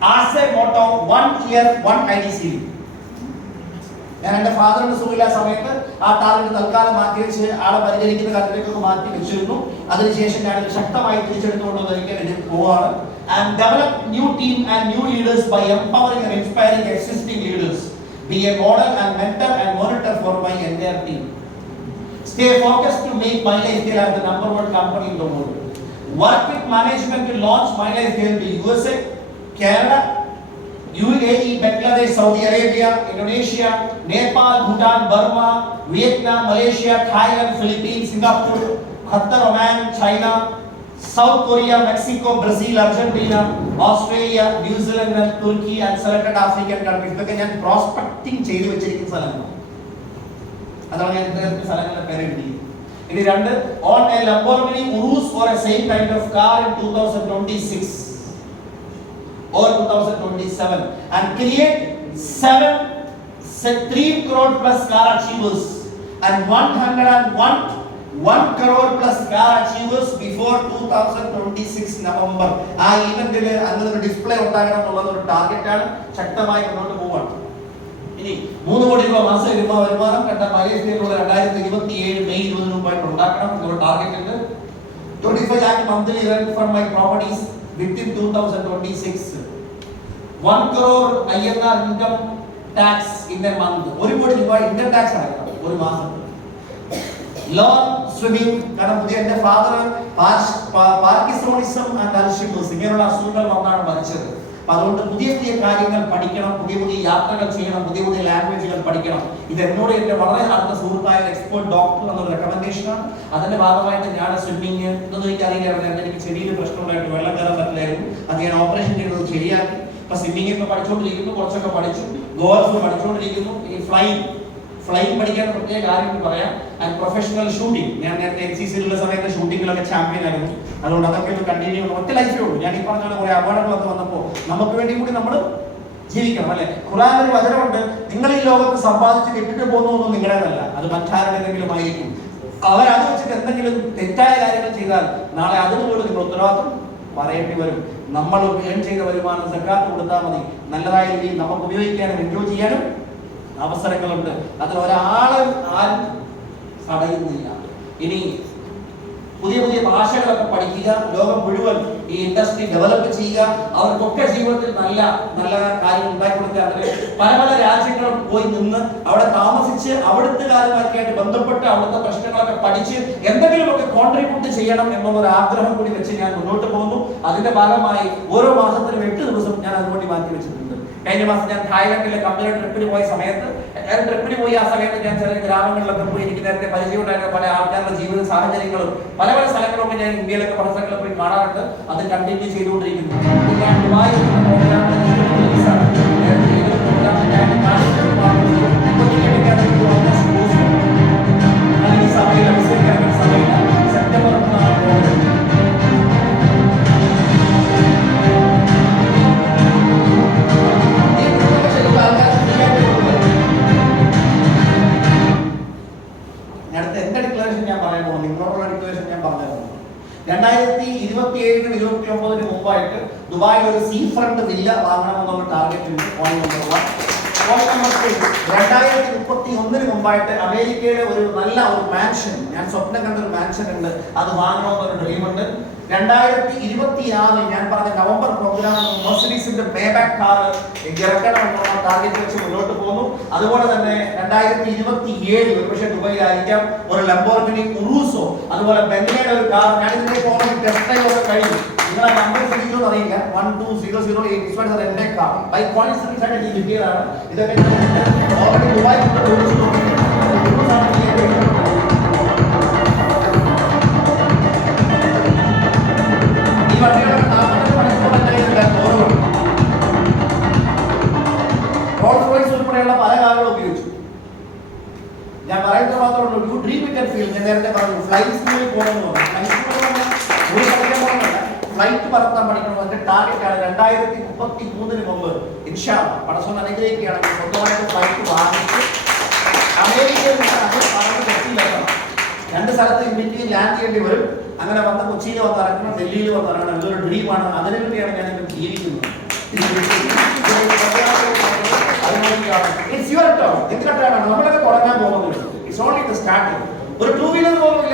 As a motto, 1 year, 1 IDC. ഞാൻ എൻ്റെ ഫാദറിന്റെ സുഖമില്ല സമയത്ത് ആ ടാർഗറ്റ് തൽക്കാലം മാറ്റി വെച്ച് ആളെ പരിചരിക്കുന്ന കാര്യത്തിലേക്കൊക്കെ മാറ്റി വെച്ചിരുന്നു. അതിനുശേഷം ഞാൻ ശക്തമായി തിരിച്ചെടുത്തുകൊണ്ട് എനിക്ക് പോവാണ്. And develop new team and new leaders by empowering and inspiring existing leaders. Be a model and mentor and monitor for my entire team. Stay focused to make My Life Scale as the #1 company in the world. Work with management to launch My Life Scale to USA, Canada, UAE, Bangladesh, Saudi Arabia, Indonesia, Nepal, Bhutan, Burma, Vietnam, Malaysia, Thailand, Philippines, Singapore, Qatar, Oman, China, South Korea, Mexico, Brazil, Argentina, Australia, New Zealand, and Turkey, and selected African countries. ഇതൊക്കെ ഞാൻ prospecting ചെയ്തു വെച്ചിരിക്കുന്ന സ്ഥലങ്ങളാണ്. അതാണ് ഞാൻ ഇത്തരത്തിൽ സ്ഥലങ്ങളുടെ പേരെഴുതി. ഇനി രണ്ട്, on A Lamborghini Urus or a same kind of car in 2026 or 2027 and create 3 crore plus car achievers and 1 crore plus car achievers before 2026 November. ആ ഇവന്റിൽ അങ്ങനെ ഒരു ഡിസ്പ്ലേ ഉണ്ടാകണം എന്നുള്ളത് ഒരു ടാർഗറ്റ് ആണ്. ശക്തമായി മുന്നോട്ട് പോവാണ്. ഇനി 3 കോടി രൂപ മാസ വരുമാനം കണ്ട മലേഷ്യയിലുള്ള 2027 മെയ് 20 മുമ്പായിട്ട് ഉണ്ടാക്കണം എന്നൊരു ടാർഗറ്റ് ഉണ്ട്. 25 lakh monthly rent from my properties within 2026. 1 crore INR income tax in a month. 1 കോടി രൂപ ഇൻകം ടാക്സ് അടയ്ക്കണം ഒരു മാസം. Learn swimming. കാരണം പുതിയ എൻ്റെ ഫാദർ പാർക്കിൻസോണിസം ആൻഡ് അൽഷിമേഴ്സ് ഇങ്ങനെയുള്ള അസുഖങ്ങൾ വന്നാണ് മരിച്ചത്. അപ്പോൾ അതുകൊണ്ട് പുതിയ പുതിയ കാര്യങ്ങൾ പഠിക്കണം, പുതിയ പുതിയ യാത്രകൾ ചെയ്യണം, പുതിയ പുതിയ ലാംഗ്വേജുകൾ പഠിക്കണം. ഇത് എന്നോട് എൻ്റെ വളരെ അടുത്ത സുഹൃത്തായ എക്സ്പേർട്ട് ഡോക്ടർ എന്നുള്ള റെക്കമെൻഡേഷനാണ്. അതിന്റെ ഭാഗമായിട്ട് ഞാൻ സ്വിമ്മിങ് ഇതൊന്നും എനിക്കറിയില്ലായിരുന്നു. എനിക്ക് ചെറിയൊരു പ്രശ്നമുണ്ടായിട്ട് വെള്ളം കയറാൻ പറ്റില്ലായിരുന്നു. അത് ഞാൻ ഓപ്പറേഷൻ ചെയ്തത് ശരിയാക്കി. ഇപ്പൊ സ്വിമ്മിംഗ് ഒക്കെ പഠിച്ചുകൊണ്ടിരിക്കുന്നു, കുറച്ചൊക്കെ പഠിച്ചു. ഗോൾഫ് പഠിച്ചുകൊണ്ടിരിക്കുന്നു. ഈ ഫ്ലൈങ് പഠിക്കാൻ പ്രത്യേക കാര്യം പറയാം. ആൻഡ് പ്രൊഫഷണൽ ഷൂട്ടിംഗ്, ഞാൻ നേരത്തെ NCCയിലുള്ള സമയത്ത് ഷൂട്ടിങ്ങിലൊക്കെ ചാമ്പ്യൻ ആയിരുന്നു. അതുകൊണ്ട് അതൊക്കെ ഒന്ന് കണ്ടിന്യൂ ഒറ്റ ലൈഫേ ഉള്ളൂ. ഞാൻ ഈ പറഞ്ഞ കുറെ അപകടങ്ങളൊക്കെ വന്നപ്പോൾ നമുക്ക് വേണ്ടി കൂടി നമ്മൾ ജീവിക്കണം അല്ലെ. ഖുർആനിൽ ഒരു വചനമുണ്ട്, നിങ്ങൾ ഈ ലോകത്ത് സമ്പാദിച്ച് കെട്ടിട്ട് പോകുന്നതൊന്നും നിങ്ങളുടേതല്ല, അത് മറ്റാരുടെയെങ്കിലും ആയിരിക്കും. അവരത് വെച്ചിട്ട് എന്തെങ്കിലും തെറ്റായ കാര്യങ്ങൾ ചെയ്താൽ നാളെ അതിന് പോലും നിങ്ങൾ ഉത്തരവാദിത്വം പറയേണ്ടി വരും. നമ്മൾ ഏൺ ചെയ്ത വരുമാനം സക്കാത്ത് കൊടുത്താൽ മതി. നല്ലതായ രീതിയിൽ നമുക്ക് ഉപയോഗിക്കാനും എൻജോയ് ചെയ്യാനും അവസരങ്ങളുണ്ട്. അതിൽ ഒരാളും ആരും തടയുന്നില്ല. ഇനി പുതിയ പുതിയ ഭാഷകളൊക്കെ പഠിക്കുക, ലോകം മുഴുവൻ ഈ ഇൻഡസ്ട്രി ഡെവലപ്പ് ചെയ്യുക, അവർക്കൊക്കെ ജീവിതത്തിൽ നല്ല നല്ല കാര്യങ്ങൾ ഉണ്ടാക്കി കൊടുക്കുക. അതിന് പല പല രാജ്യങ്ങളും പോയി നിന്ന് അവിടെ താമസിച്ച് അവിടുത്തുകാരുമായിട്ട് ബന്ധപ്പെട്ട് അവിടുത്തെ പ്രശ്നങ്ങളൊക്കെ പഠിച്ച് എന്തെങ്കിലുമൊക്കെ കോൺട്രിബ്യൂട്ട് ചെയ്യണം എന്നുള്ളൊരു ആഗ്രഹം കൂടി വെച്ച് ഞാൻ മുന്നോട്ട് പോകുന്നു. അതിന്റെ ഭാഗമായി ഓരോ മാസത്തിലും 8 ദിവസം ഞാൻ അതിനുവേണ്ടി മാറ്റി വെച്ചിട്ടുണ്ട്. കഴിഞ്ഞ മാസം ഞാൻ തായ്ലൻഡിലെ കമ്പനി ട്രിപ്പിന് പോയ സമയത്ത് ആ സമയത്ത് ഞാൻ ചെറിയ ഗ്രാമങ്ങളിലൊക്കെ പോയി എനിക്ക് നേരത്തെ പരിചയമുണ്ടായിരുന്ന പല ആൾക്കാരുടെ ജീവിത സാഹചര്യങ്ങളും പല പല സ്ഥലങ്ങളൊക്കെ ഞാൻ ഇന്ത്യയിലൊക്കെ പല സ്ഥലങ്ങളിൽ പോയി കാണാറുണ്ട്. അത് കണ്ടിന്യൂ ചെയ്തുകൊണ്ടിരിക്കുന്നു. ഞാൻ ദുബായിൽ സെപ്റ്റംബർ എന്റെ ഡിക്ലറേഷൻ ഞാൻ പറയാൻ പോകുന്നു. നിങ്ങളോടുള്ള ഡിക്ലറേഷൻ ഞാൻ പറഞ്ഞിരുന്നു. 2027-29 മുമ്പായിട്ട് ദുബായിൽ ഒരു സീ ഫ്രണ്ട് വില്ല വാങ്ങണമെന്നുള്ള ടാർഗറ്റ് ഉണ്ട്. Point number 1. പോയിന്റ് നമ്പർ 2, 2031 മുമ്പായിട്ട് അമേരിക്കയുടെ ഒരു നല്ല ഒരു മാൻഷൻ, ഞാൻ സ്വപ്നം കണ്ട ഒരു മാൻഷൻ ഉണ്ട്, അത് വാങ്ങണമെന്നൊരു ഡ്രീം ഉണ്ട്. 2026 ഞാൻ പറഞ്ഞ നവംബർ പ്രോഗ്രാം മെർസിഡീസിന്റെ മേബാക്ക് കാർ ഇറക്കണം എന്നുള്ള ടാർഗറ്റ് വെച്ച് മുന്നോട്ട് പോകുന്നു. അതുപോലെ തന്നെ 2027 ഒരുപക്ഷെ ദുബൈയിലായിരിക്കാം ഒരു ലംബോർഗിനി ഉറൂസോ, അതുപോലെ ബെൻലിയുടെ ഒരു കാർ. ഞാൻ ഇതിലേക്ക് ഓൾറെഡി ടെസ്റ്റ് ഡ്രൈവ് ഒക്കെ കഴിഞ്ഞു. നിങ്ങളെ നമ്പർ ശ്രദ്ധിച്ചോന്ന് അറിയില്ല. 12008 എന്റെ കാർ ബൈ കോയിൻസിഡൻസ് ആയിട്ട് എനിക്ക് കിട്ടിയതാണ്. ഇതൊക്കെ ഓൾറെഡി ദുബായ് ഉൾപ്പെടെയുള്ള പല കാറുകളും ഉപയോഗിച്ചു. ഞാൻ പറയുന്നത് മാത്രമേ ഉള്ളൂ. Dream it and feel. ഞാൻ നേരത്തെ പറഞ്ഞു ഫ്ലൈറ്റ് സ്കൂളിൽ പോകണമെന്ന് പറഞ്ഞു. ഫ്ലൈറ്റ് പറത്താൻ പഠിക്കണം. എന്റെ ടാർഗറ്റ് ആണ് 2033 മുമ്പ് ഇൻഷാ അല്ലാഹ് പടച്ചോൻ അനുഗ്രഹിക്കുകയാണെങ്കിൽ സ്വന്തമായിട്ട് ഫ്ലൈറ്റ് വാങ്ങിച്ച് അമേരിക്കയിൽ പറന്ന് കൊച്ചിയിലെത്തണം. 2 സ്ഥലത്ത് ഇന്ത്യയിൽ ലാൻഡ് ചെയ്യേണ്ടി വരും. അങ്ങനെ വന്ന് കൊച്ചിയിൽ വന്ന് ഇറങ്ങണം, ഡൽഹിയിൽ വന്ന് ഇറങ്ങണം. ഇതൊരു ഡ്രീമാണ്. അതിനു വേണ്ടിയാണ് ഞാൻ ജീവിക്കുന്നത്.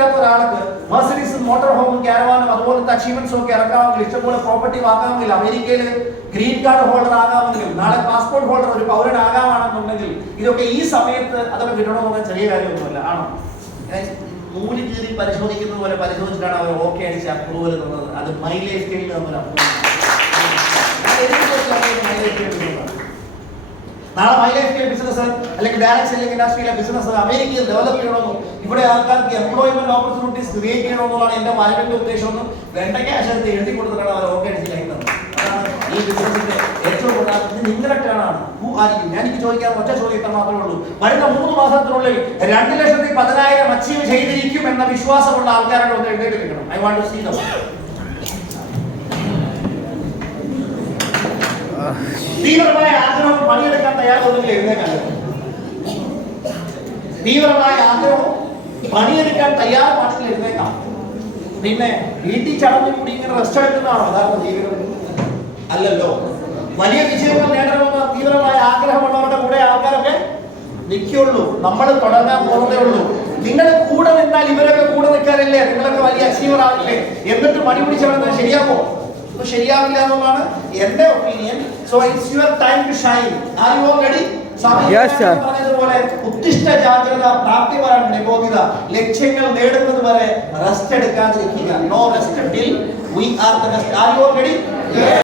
ഇല്ലാത്ത ഒരാൾക്ക് മെർസിഡീസും മോട്ടോർ ഹോമും കാരവാനും അതുപോലത്തെ അച്ചീവ്മെന്റ്സും ഒക്കെ ഇറക്കാമെങ്കിൽ, ഇഷ്ടംപോലെ പ്രോപ്പർട്ടി വാങ്ങാമെങ്കിൽ, അമേരിക്കയിൽ ഗ്രീൻ കാർഡ് ഹോൾഡർ ആകാമെങ്കിൽ, നാളെ പാസ്പോർട്ട് ഹോൾഡർ ഒരു പൗരനാകാമാണെന്നുണ്ടെങ്കിൽ, ഇതൊക്കെ ഈ സമയത്ത് അതൊക്കെ കിട്ടണമെന്ന് പറഞ്ഞാൽ ചെറിയ കാര്യമൊന്നുമല്ല. ആണോ? നൂല് കീറി പരിശോധിക്കുന്ന പോലെ പരിശോധിച്ചിട്ടാണ് അവർ ഓക്കെ അടിച്ച് അപ്രൂവൽ തന്നത്. അത് മൈലേജ് സ്കെയിലിൽ തന്നൊരു അപ്രൂവൽ. നാളെ മൈലേജ് സ്കെയിൽ ബിസിനസ് അല്ലെങ്കിൽ ഡയറക്ട് സെല്ലിംഗ് ഇൻഡസ്ട്രിയിലെ ബിസിനസ് അമേരിക്കയിൽ ഡെവലപ്പ് ചെയ്യണമെന്നും ഇവിടെ ആൾക്കാർക്ക് എംപ്ലോയ്മെന്റ് ഓപ്പർച്യൂണിറ്റീസ് ക്രിയേറ്റ് ചെയ്യണമെന്നുള്ളതാണ് എന്റെ മാനവിന്റെ ഉദ്ദേശമൊന്നും വേണ്ട ക്യാഷ് എടുത്ത് എഴുതി കൊടുത്തിട്ടാണ് അവർ ഓക്കെ അടിച്ച് കഴിയുന്നത്. അതാണ് ഈ ബിസിനസിന്റെ ഏറ്റവും പ്രധാനപ്പെട്ട. നിങ്ങളുടെ ടേണാണ്. Who are you? ഞാൻ എനിക്ക് ചോദിക്കാൻ ഒറ്റ ചോദ്യം മാത്രമേ ഉള്ളൂ. വരുന്ന 3 മാസത്തിനുള്ളിൽ 2,10,000 അച്ചീവ് ചെയ്തിരിക്കും എന്ന വിശ്വാസമുള്ള ആൾക്കാരുടെ ഒന്ന് എഴുന്നേറ്റ് നിൽക്കണം. I want to see them. തീവ്രമായ ആഗ്രഹം പണിയെടുക്കാൻ തയ്യാറാവുന്നെങ്കിൽ എഴുന്നേക്കാൻ. തീവ്രമായ ആഗ്രഹം പണിയെടുക്കാൻ തയ്യാറാണെങ്കിൽ എഴുന്നേക്കാം. പിന്നെ വീട്ടിൽ ചടഞ്ഞു കൂടി ഇങ്ങനെ റെസ്റ്റ് എടുക്കുന്നതാണോ യഥാർത്ഥ ജീവിതം? അല്ലല്ലോ. വലിയ വിജയങ്ങൾ നേടണമെന്ന തീവ്രമായ ആഗ്രഹമുള്ളവരുടെ കൂടെ ആൾക്കാരൊക്കെ നിൽക്കുള്ളൂ. നമ്മൾ തുടങ്ങാൻ പോകുന്നതേ ഉള്ളൂ. നിങ്ങൾ കൂടെ നിന്നാൽ ഇവരൊക്കെ കൂടെ നിൽക്കാറില്ലേ? നിങ്ങളൊക്കെ വലിയ അച്ചീവർ ആവില്ലേ? എന്നിട്ട് മണി പിടിച്ചവരെന്താ ശരിയാക്കോ? ശരിയാവില്ല എന്നുള്ളതാണ് എന്റെ opinion. So it's your time to Shine. Are you all ready? പറഞ്ഞതുപോലെ ഉത്തിഷ്ഠ ജാഗ്രത പ്രാപ്തിപരം നിബോധിത. ലക്ഷ്യങ്ങൾ നേടുന്നത് വരെ rest എടുക്കാതിരിക്കുക. No rest till V are the best. Are you all ready?